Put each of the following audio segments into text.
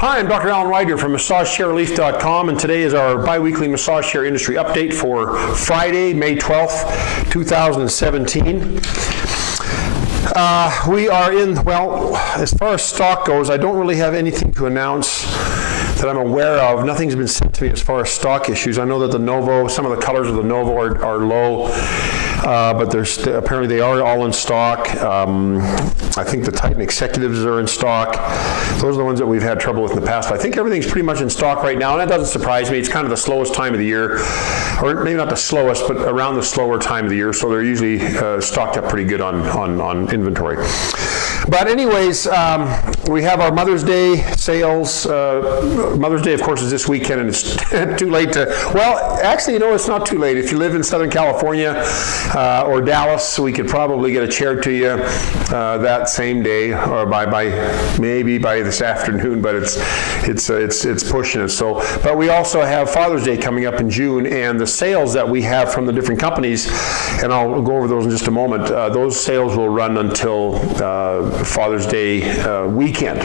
Hi, I'm Dr. Alan Ryder from MassageChairRelief.com, and today is our bi-weekly massage chair industry update for Friday, May 12th, 2017. We are in, well, as far as stock goes, I don't really have anything to announce that I'm aware of. Nothing's been sent to me as far as stock issues. I know that the Novo, some of the colors of the Novo are low, but apparently they are all in stock. I think the Titan Executives are in stock. Those are the ones that we've had trouble with in the past. But I think everything's pretty much in stock right now, and that doesn't surprise me. It's kind of the slowest time of the year, or maybe not the slowest, but around the slower time of the year, so they're usually stocked up pretty good on inventory. But anyways, we have our Mother's Day sales. Mother's Day, of course, is this weekend, and it's too late to, well, actually, it's not too late. If you live in Southern California or Dallas, we could probably get a chair to you that same day, or maybe by this afternoon, but it's pushing it. So, but we also have Father's Day coming up in June, and the sales that we have from the different companies, and I'll go over those in just a moment, those sales will run until Father's Day weekend.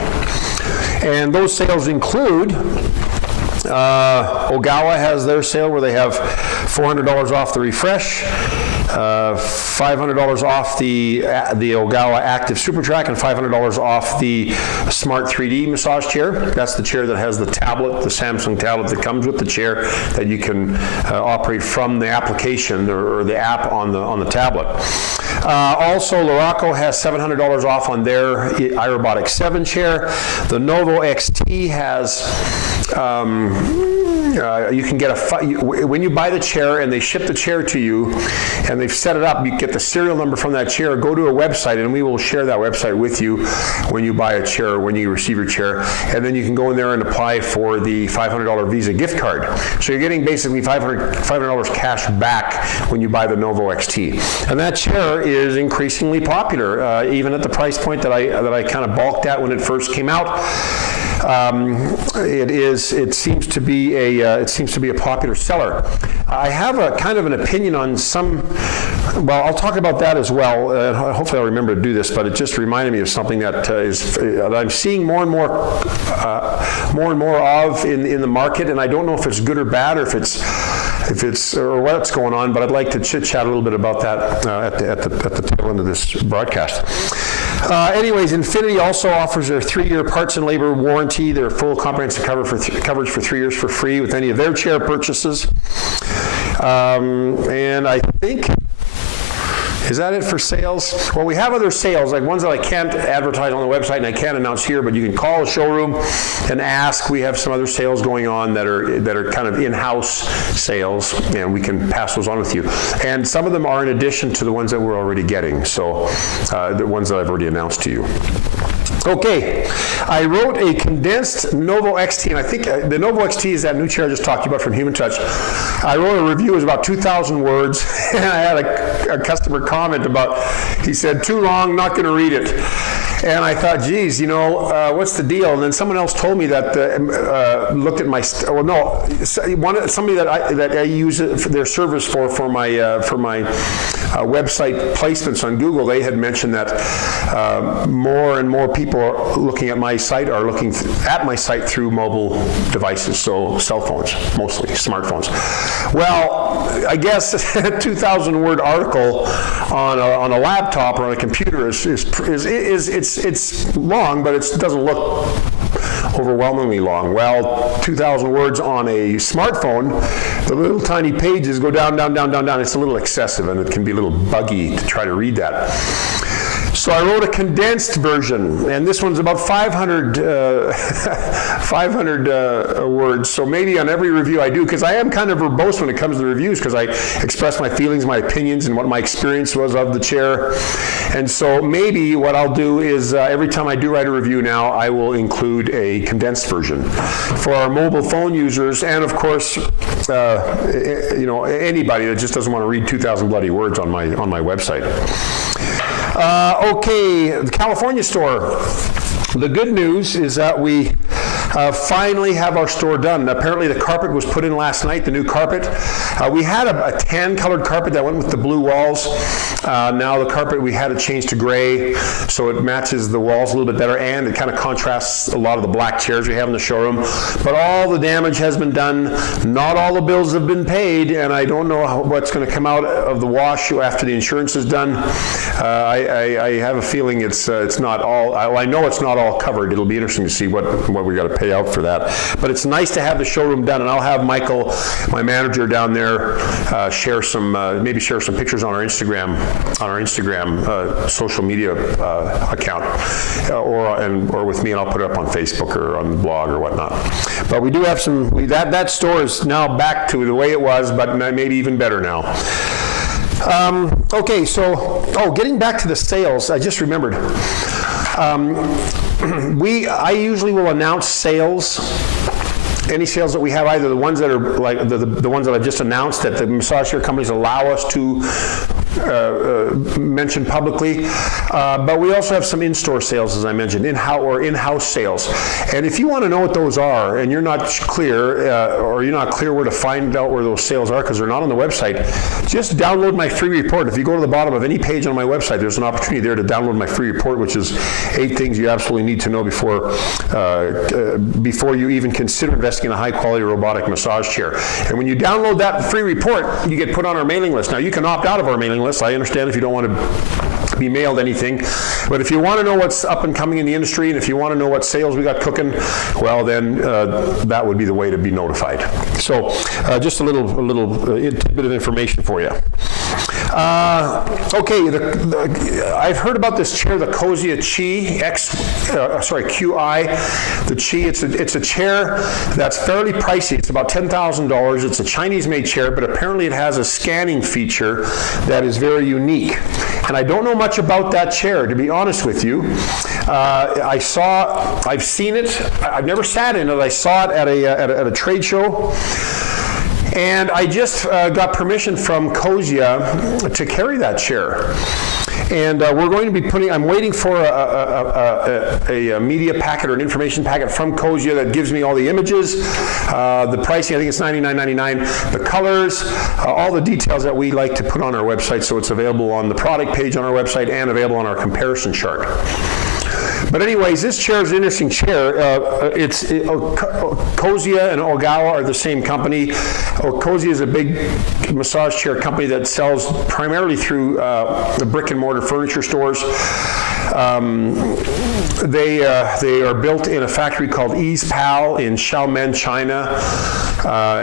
And those sales include Ogawa has their sale where they have $400 off the refresh, $500 off the Ogawa Active Super Track, and $500 off the Smart 3D massage chair. That's the chair that has the tablet, the Samsung tablet that comes with the chair that you can operate from the application or the app on the tablet. Also, Luraco has $700 off on their iRobotics 7 chair. The Novo XT has, you can get when you buy the chair and they ship the chair to you and they've set it up, you get the serial number from that chair, go to a website, and we will share that website with you when you buy a chair, when you receive your chair, and then you can go in there and apply for the $500 Visa gift card. So you're getting basically $500 cash back when you buy the Novo XT. And that chair is increasingly popular, even at the price point that I kind of balked at when it first came out. It seems to be a popular seller. I have a kind of an opinion on some. Well, I'll talk about that as well. Hopefully, I'll remember to do this. But it just reminded me of something that that I'm seeing more and more of in the market, and I don't know if it's good or bad, or if it's or what's going on. But I'd like to chit chat a little bit about that at the tail end of this broadcast. Anyways, Infinity also offers their 3-year parts and labor warranty, their full comprehensive coverage for 3 years for free with any of their chair purchases. And I think, is that it for sales? Well, we have other sales, like ones that I can't advertise on the website and I can't announce here, but you can call the showroom and ask. We have some other sales going on that are kind of in-house sales, and we can pass those on with you. And some of them are in addition to the ones that we're already getting, so the ones that I've already announced to you. Okay, I wrote a condensed Novo XT, and I think the Novo XT is that new chair I just talked to you about from Human Touch. I wrote a review, it was about 2,000 words, and I had a customer comment about, he said, too long, not going to read it. And I thought, geez, what's the deal? And then someone else told me that, looked at my, somebody that I use their service for my website placements on Google, they had mentioned that more and more people looking at my site are looking at my site through mobile devices, so cell phones, mostly smartphones. Well, I guess a 2,000-word article on a laptop or on a computer it's long, but it doesn't look overwhelmingly long. Well, 2,000 words on a smartphone, the little tiny pages go down, down, down, down, down. It's a little excessive, and it can be a little buggy to try to read that. So I wrote a condensed version, and this one's about 500 words. So maybe on every review I do, because I am kind of verbose when it comes to the reviews, because I express my feelings, my opinions, and what my experience was of the chair. And so maybe what I'll do is every time I do write a review now, I will include a condensed version for our mobile phone users, and of course, anybody that just doesn't want to read 2,000 bloody words on my website. Okay, the California store. The good news is that we finally have our store done. Apparently the carpet was put in last night, the new carpet. We had a tan colored carpet that went with the blue walls. Now the carpet, we had it changed to gray, so it matches the walls a little bit better, and it kind of contrasts a lot of the black chairs we have in the showroom. But all the damage has been done. Not all the bills have been paid, and I don't know what's going to come out of the wash after the insurance is done. I have a feeling it's not all. I know it's not all covered. It'll be interesting to see what we got to pay out for that. But it's nice to have the showroom done, and I'll have Michael, my manager down there, share some pictures on our Instagram social media account, or with me, and I'll put it up on Facebook or on the blog or whatnot. But we do have that store is now back to the way it was, but maybe even better now. Okay, so getting back to the sales, I just remembered. I usually will announce sales. Any sales that we have, either the ones that are like the ones that I've just announced that the massage chair companies allow us to mention publicly, but we also have some in-store sales, as I mentioned, in-house sales. And if you want to know what those are, and you're not clear, or you're not clear where to find out where those sales are because they're not on the website, just download my free report. If you go to the bottom of any page on my website, there's an opportunity there to download my free report, which is 8 things you absolutely need to know before you even consider investing in a high-quality robotic massage chair. And when you download that free report, you get put on our mailing list. Now, you can opt out of our mailing list. I understand if you don't want to be mailed anything, but if you want to know what's up and coming in the industry, and if you want to know what sales we got cooking, well, then that would be the way to be notified. So just a little bit of information for you. Okay, I've heard about this chair, the Cozia QI. The Chi, it's a chair that's fairly pricey. It's about $10,000. It's a Chinese-made chair, but apparently it has a scanning feature that is very unique. And I don't know much about that chair, to be honest with you. I've seen it. I've never sat in it. I saw it at a trade show. And I just got permission from Cozia to carry that chair. And we're going to be I'm waiting for a media packet or an information packet from Cozia that gives me all the images, the pricing, I think it's $99.99, the colors, all the details that we like to put on our website, so it's available on the product page on our website and available on our comparison chart. But anyways, this chair is an interesting chair. Cozia and Ogawa are the same company. Cozia is a big massage chair company that sells primarily through the brick and mortar furniture stores. They are built in a factory called Ease Pal in Xiamen, China,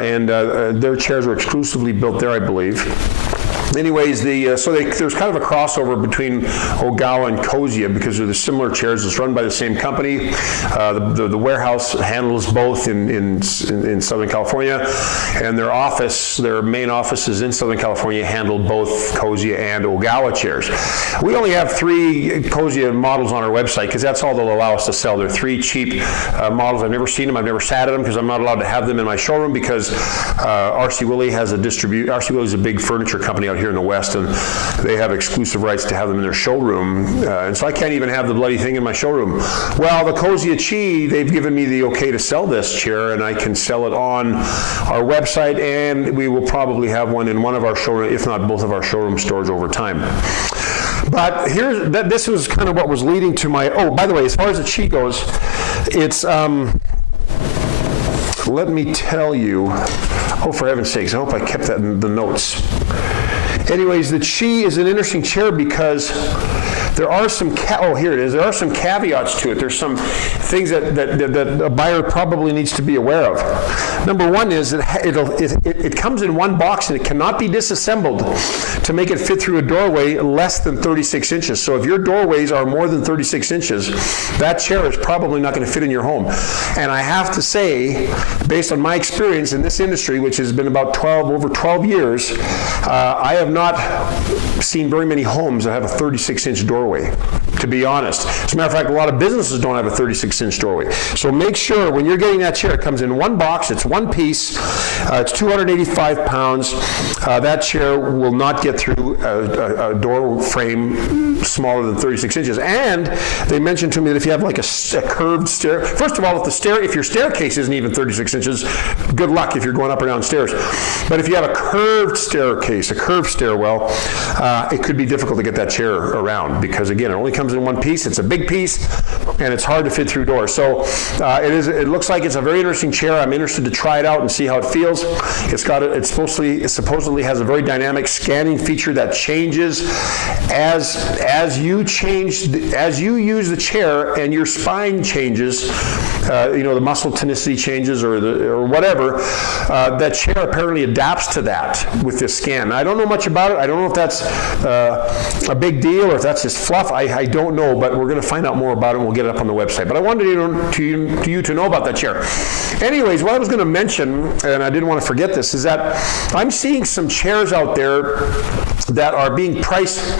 and their chairs are exclusively built there, I believe. Anyways, there's kind of a crossover between Ogawa and Cozia because they're the similar chairs. It's run by the same company. The warehouse handles both in Southern California, and their main office is in Southern California, handle both Cozia and Ogawa chairs. We only have 3 Cozia models on our website because that's all they'll allow us to sell. They're 3 cheap models. I've never seen them. I've never sat at them because I'm not allowed to have them in my showroom because RC Willey has RC Willey is a big furniture company out here in the West, and they have exclusive rights to have them in their showroom, and so I can't even have the bloody thing in my showroom. Well, the Cozia Chi, they've given me the okay to sell this chair, and I can sell it on our website, and we will probably have one in one of our showroom, if not both of our showroom stores over time. But this was kind of what was leading to my, by the way, as far as the Chi goes, it's, let me tell you, for heaven's sakes, I hope I kept that in the notes. Anyways, the Chi is an interesting chair because there are some, here it is, there are some caveats to it. There's some things that a buyer probably needs to be aware of. Number one is it comes in one box and it cannot be disassembled to make it fit through a doorway less than 36 inches. So if your doorways are more than 36 inches, that chair is probably not going to fit in your home. And I have to say, based on my experience in this industry, which has been about over 12 years, I have not seen very many homes that have a 36-inch doorway. to be honest. As a matter of fact, a lot of businesses don't have a 36-inch doorway. So make sure when you're getting that chair, it comes in one box, it's one piece, it's 285 pounds. That chair will not get through a door frame smaller than 36 inches. And they mentioned to me that if you have like a curved stair, first of all, if your staircase isn't even 36 inches, good luck if you're going up or down stairs. But if you have a curved staircase, a curved stairwell, it could be difficult to get that chair around because, again, it only comes in one piece. It's a big piece, and it's hard to fit through doors. So it looks like it's a very interesting chair. I'm interested to try it out and see how it feels. It supposedly has a very dynamic scanning feature that changes as you use the chair and your spine changes. The muscle tonicity changes or whatever. That chair apparently adapts to that with this scan. I don't know much about it. I don't know if that's a big deal or if that's just fluff. I don't know, but we're going to find out more about it and we'll get it up on the website. But I wanted you to know about that chair. Anyways, what I was going to mention, and I didn't want to forget this, is that I'm seeing some chairs out there that are being priced.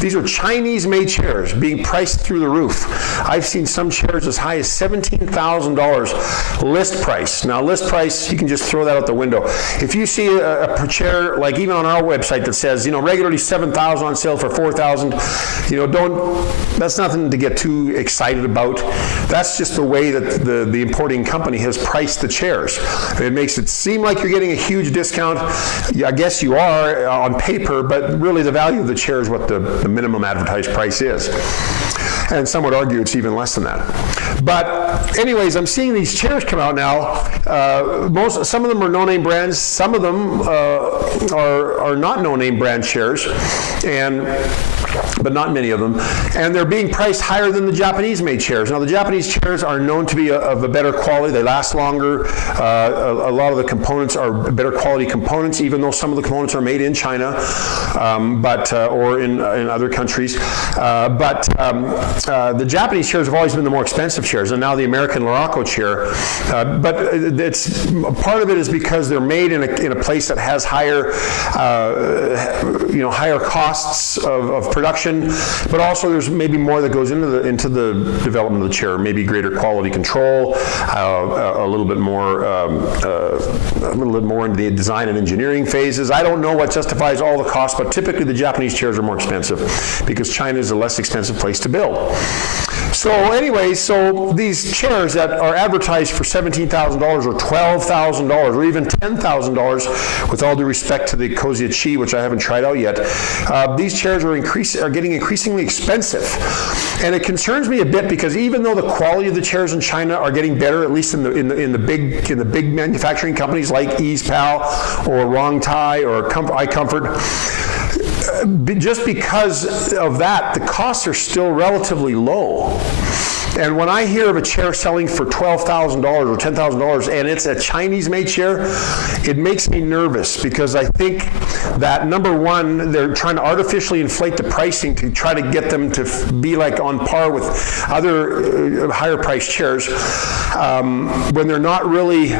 These are Chinese-made chairs being priced through the roof. I've seen some chairs as high as $17,000 list price. Now, list price, you can just throw that out the window. If you see a chair, like even on our website that says, regularly $7,000 on sale for $4,000, that's nothing to get too excited about. That's just the way that the importing company has priced the chairs. It makes it seem like you're getting a huge discount. I guess you are on paper, but really the value of the chair is what the minimum advertised price is. And some would argue it's even less than that. But anyways, I'm seeing these chairs come out now. Some of them are no-name brands. Some of them are not no-name brand chairs, but not many of them. And they're being priced higher than the Japanese-made chairs. Now, the Japanese chairs are known to be of a better quality. They last longer. A lot of the components are better quality components, even though some of the components are made in China, or in other countries. But the Japanese chairs have always been the more expensive chairs, and now the American Luraco chair. But part of it is because they're made in a place that has higher costs of production, but also there's maybe more that goes into the development of the chair, maybe greater quality control, a little bit more into the design and engineering phases. I don't know what justifies all the costs, but typically the Japanese chairs are more expensive because China is a less expensive place to build. So anyway, these chairs that are advertised for $17,000 or $12,000 or even $10,000, with all due respect to the Cozia Chi, which I haven't tried out yet, these chairs are getting increasingly expensive. And it concerns me a bit because even though the quality of the chairs in China are getting better, at least in the big manufacturing companies like EasePal or Rongtai or iComfort, just because of that, the costs are still relatively low. And when I hear of a chair selling for $12,000 or $10,000 and it's a Chinese-made chair, it makes me nervous because I think that, number one, they're trying to artificially inflate the pricing to try to get them to be like on par with other higher-priced chairs when they're not really.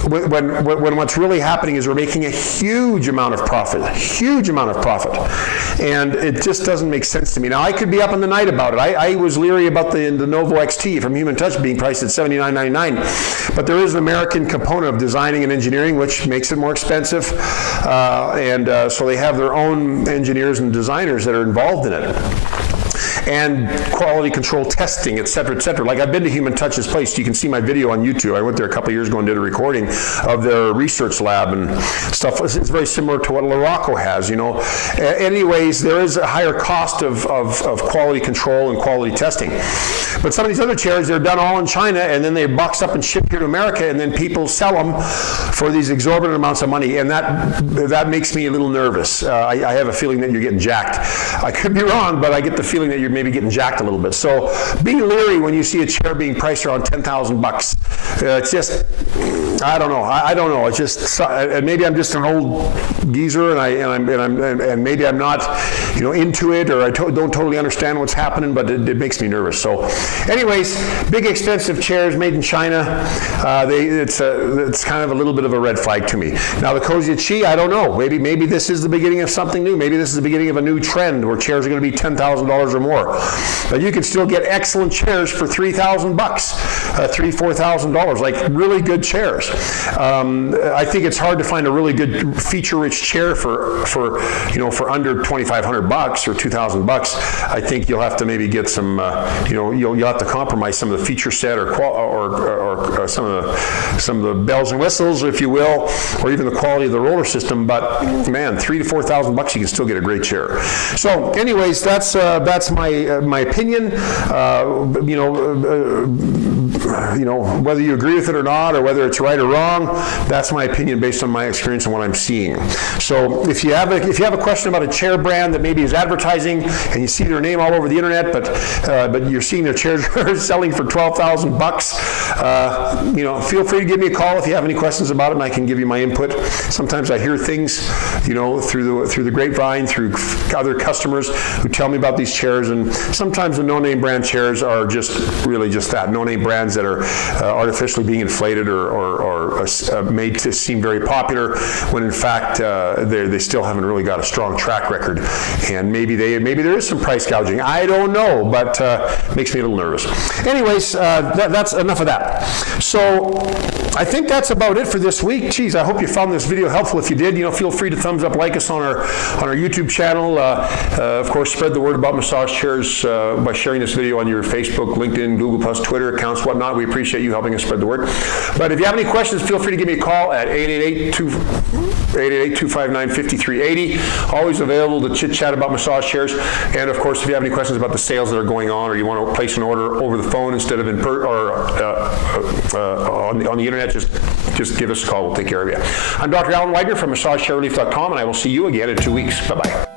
When what's really happening is we're making a huge amount of profit, and it just doesn't make sense to me. Now, I could be up in the night about it. I was leery about the Novo XT from Human Touch being priced at $79.99, but there is an American component of designing and engineering which makes it more expensive, so they have their own engineers and designers that are involved in it. And quality control testing, et cetera, et cetera. Like, I've been to Human Touch's place. You can see my video on YouTube. I went there a couple years ago and did a recording of their research lab and stuff. It's very similar to what Luraco has, Anyways, there is a higher cost of quality control and quality testing. But some of these other chairs, they're done all in China, and then they're boxed up and shipped here to America, and then people sell them for these exorbitant amounts of money, and that makes me a little nervous. I have a feeling that you're getting jacked. I could be wrong, but I get the feeling that you're maybe getting jacked a little bit. So be leery when you see a chair being priced around $10,000. It's just, I don't know. I don't know. It's just, and maybe I'm just an old geezer, and maybe I'm not, into it, or I don't totally understand what's happening, but it makes me nervous. So, anyways, big expensive chairs made in China. It's kind of a little bit of a red flag to me. Now the Cozia Chi, I don't know. Maybe this is the beginning of something new. Maybe this is the beginning of a new trend where chairs are going to be $10,000 or more. But you can still get excellent chairs for $3,000, $4,000, like really good chairs. I think it's hard to find a really good feature-rich chair for under $2,500 or $2,000. I think you'll have to maybe get some, you'll have to compromise some of the feature set or some of the bells and whistles, if you will, or even the quality of the roller system. But man, $3,000 to $4,000, you can still get a great chair. So, anyways, that's my opinion. Whether you agree with it or not, or whether it's right or wrong, that's my opinion based on my experience and what I'm seeing. So, if you have a question about a chair brand that maybe is advertising and you see their name all over the internet, but you're seeing their chairs selling for $12,000, feel free to give me a call if you have any questions about it, and I can give you my input. Sometimes I hear things, through the grapevine, through other customers who tell me about these chairs, and sometimes the no-name brand chairs are really just that, no-name brands that are artificially being inflated or made to seem very popular, when in fact they still haven't really got a strong track record, and maybe there is some price gouging. I don't know, but makes me a little nervous. Anyways, that's enough of that. So I think that's about it for this week. Geez, I hope you found this video helpful. If you did, feel free to thumbs up, like us on our YouTube channel. Of course, spread the word about massage chairs by sharing this video on your Facebook, LinkedIn, Google+, Twitter accounts, whatnot. We appreciate you helping us spread the word. But if you have any questions, feel free to give me a call at 888-259-5380. Always available to chit-chat about massage chairs. And of course, if you have any questions about the sales that are going on, or you want to place an order over the phone instead of on the internet, just give us a call. We'll take care of you. I'm Dr. Alan Widener from MassageChairRelief.com, and I will see you again in 2 weeks. Bye-bye.